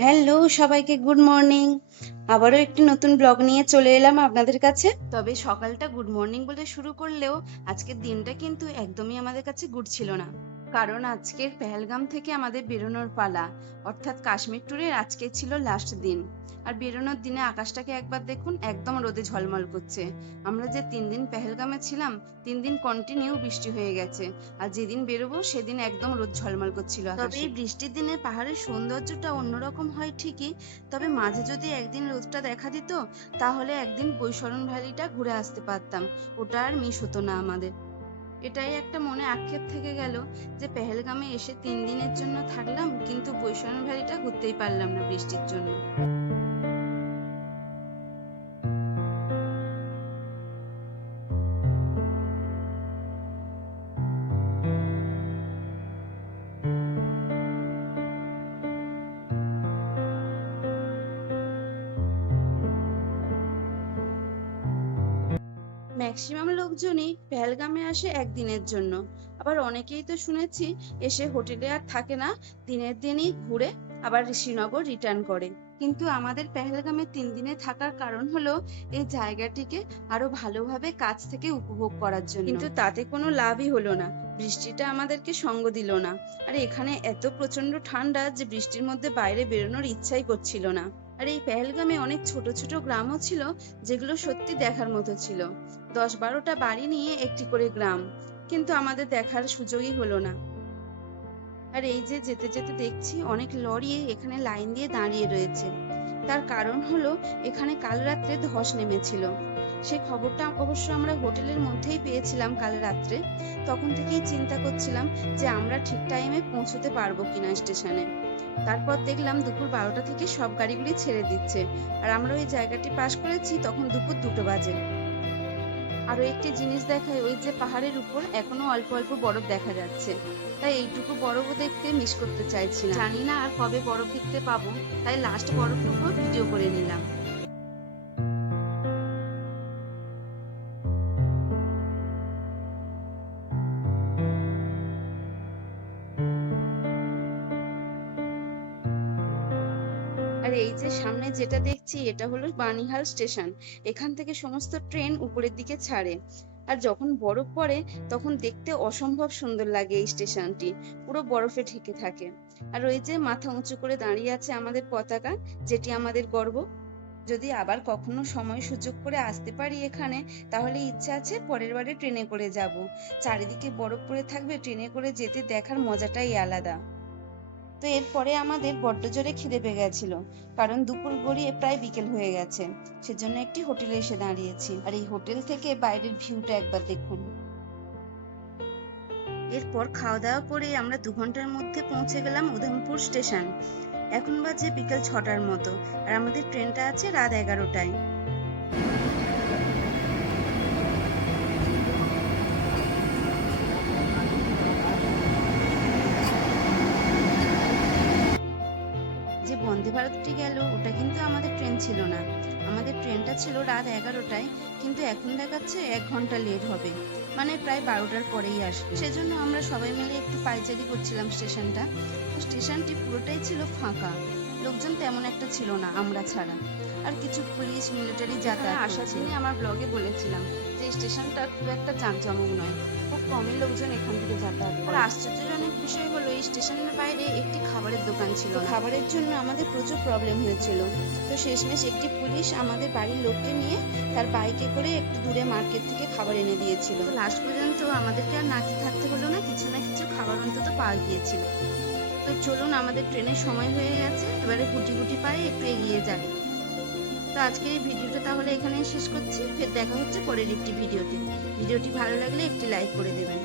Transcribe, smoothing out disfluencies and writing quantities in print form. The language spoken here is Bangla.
হ্যালো সবাইকে, গুড মর্নিং। আবারও একটি নতুন ব্লগ নিয়ে চলে এলাম আপনাদের কাছে। তবে সকালটা গুড মর্নিং বলে শুরু করলেও আজকের দিনটা কিন্তু একদমই আমাদের কাছে গুড ছিল না। কারণ আজকের পেহেলগাম থেকে আমাদের বেরোনোর পালা, অর্থাৎ কাশ্মীর ট্যুরের আজকে ছিল লাস্ট দিন। আর বেরোনোর দিনে আকাশটাকে একবার দেখুন, একদম রোদে ঝলমল করছে। আমরা যে 3 দিন পেহেলগামে ছিলাম, 3 দিন কন্টিনিউ বৃষ্টি হয়ে গেছে। আর যেদিন বেরোবো সেদিন একদম রোদ ঝলমল করছিল। তবে এই বৃষ্টির দিনে পাহাড়ের সৌন্দর্যটা অন্যরকম হয় ঠিকই, তবে মাঝে যদি একদিন রোদটা দেখা দিত তাহলে একদিন বৈশরণ ভ্যালিটা ঘুরে আসতে পারতাম। ওটা আর মিস হতো না আমাদের। এটাই একটা মনে আক্ষেপ থেকে গেল যে পেহেলগামে এসে 3 দিনের জন্য থাকলাম, কিন্তু বৈশরণ ভ্যালিটা ঘুরতেই পারলাম না বৃষ্টির জন্য। ম্যাক্সিমাম লোকজনই পেহেলগামে আসে একদিনের জন্য, আবার অনেকেই তো শুনেছি এসে হোটেলে আর থাকে না, দিনের দিনই ঘুরে আবার শ্রীনগর রিটার্ন করে। কিন্তু আমাদের পেহেলগামে 3 দিনে থাকার কারণ হলো এই জায়গাটিকে আরো ভালোভাবে কাছ থেকে উপভোগ করার জন্য। কিন্তু তাতে কোনো লাভই হলো না, বৃষ্টিটা আমাদেরকে সঙ্গ দিল না। আর এখানে এত প্রচন্ড ঠান্ডা যে বৃষ্টির মধ্যে বাইরে বেরোনোর ইচ্ছাই করছিল না। আর এই পেহেলগামে অনেক ছোট ছোট গ্রামও ছিল, যেগুলো সত্যি দেখার মতো ছিল। 10-12টা বাড়ি নিয়ে একটি করে গ্রাম, কিন্তু আমাদের দেখার সুযোগই হলো না। আর এই যে যেতে যেতে দেখছি অনেক লরি এখানে লাইন দিয়ে দাঁড়িয়ে রয়েছে। তার কারণ হলো এখানে কাল রাত্রে ধস নেমেছিল। সেই খবরটা অবশ্য আমরা হোটেলের মধ্যেই পেয়েছিলাম কাল রাত্রে। তখন থেকেই চিন্তা করছিলাম যে আমরা ঠিক টাইমে পৌঁছতে পারবো কিনা স্টেশনে। তারপর দেখলাম দুপুর 12টা থেকে সব গাড়িগুলি ছেড়ে দিচ্ছে, আর আমরা ওই জায়গাটি পাস করেছি তখন দুপুর 2টো বাজে। আরো একটি জিনিস দেখায়, ওই যে পাহাড়ের উপর এখনো অল্প অল্প বরফ দেখা যাচ্ছে। তাই এইটুকু বরফও দেখতে মিস করতে চাইছি না। জানি না আর কবে বরফ দেখতে পাবো, তাই লাস্ট বরফটুকু ভিডিও করে নিলাম। আর এই যে সামনে যেটা দেখছি এটা হলো বানিহাল স্টেশন। এখান থেকে সমস্ত ট্রেন উপরের দিকে ছাড়ে। আর যখন বরফ পড়ে তখন দেখতে অসম্ভব সুন্দর লাগে এই স্টেশনটি, পুরো বরফে ঢেকে থাকে। আর ওই যে মাথা উঁচু করে দাঁড়িয়ে আছে আমাদের পতাকা, যেটি আমাদের গর্ব। যদি আবার কখনো সময় সুযোগ করে আসতে পারি এখানে, তাহলে ইচ্ছা আছে পরের বারে ট্রেনে করে যাব। চারিদিকে বরফ পড়ে থাকবে, ট্রেনে করে যেতে দেখার মজাটাই আলাদা। তো এরপরে আমাদের বড্ড জোরে খিদে পেয়ে গেছিল, কারণ দুপুর গড়িয়ে প্রায় বিকেল হয়ে গেছে। সেজন্য একটি হোটেলে এসে দাঁড়িয়েছি, আর এই হোটেল থেকে বাইরের ভিউটা একবার দেখুন। এরপর খাওয়া দাওয়া করে আমরা 2 ঘন্টার মধ্যে পৌঁছে গেলাম উধমপুর স্টেশন। এখন বাজে বিকেল 6টার মতো, আর আমাদের ট্রেনটা আছে রাত 11টায়। যে বন্দে ভারতটি গেল ওটা কিন্তু আমাদের ট্রেন ছিল না, আমাদের ট্রেনটা ছিল রাত 11টায়। কিন্তু এখন দেখাচ্ছে 1 ঘন্টা লেট হবে, মানে প্রায় 12টার পরেই আসবে। সেজন্য আমরা সবাই মিলে একটু পায়চারি করছিলাম স্টেশনটা। স্টেশনটি পুরোটাই ছিল ফাঁকা, লোকজন তেমন একটা ছিল না আমরা ছাড়া। আর কিছু পুলিশ মিলিটারি যাতায়াত আসার দিনে আমার ব্লগে বলেছিলাম যে স্টেশনটা খুব একটা জাঁকজমক নয়, খুব কমই লোকজন এখান থেকে যাতায়াত করে। আর আশ্চর্যজনক বিষয় হলো এই স্টেশনের বাইরে একটি খাবারের দোকান ছিল, খাবারের জন্য আমাদের প্রচুর প্রবলেম হয়েছিল। তো শেষমেশ একটি পুলিশ আমাদের বাড়ির লোককে নিয়ে তার বাইকে করে একটু দূরে মার্কেট থেকে খাবার এনে দিয়েছিল। লাস্ট পর্যন্ত আমাদেরকে আর না খেয়ে থাকতে হলো না, কিছু না কিছু খাবার অন্তত পাওয়া গিয়েছিল। তো চলুন, আমাদের ট্রেনের সময় হয়ে গেছে, এবারে গুটি গুটি পায়ে একটু এগিয়ে যাই। তো আজকে এই ভিডিওটা তাহলে এখানেই শেষ করছি, ফের দেখা হচ্ছে পরের একটি ভিডিওতে। ভিডিওটি ভালো লাগলে একটি লাইক করে দেবেন।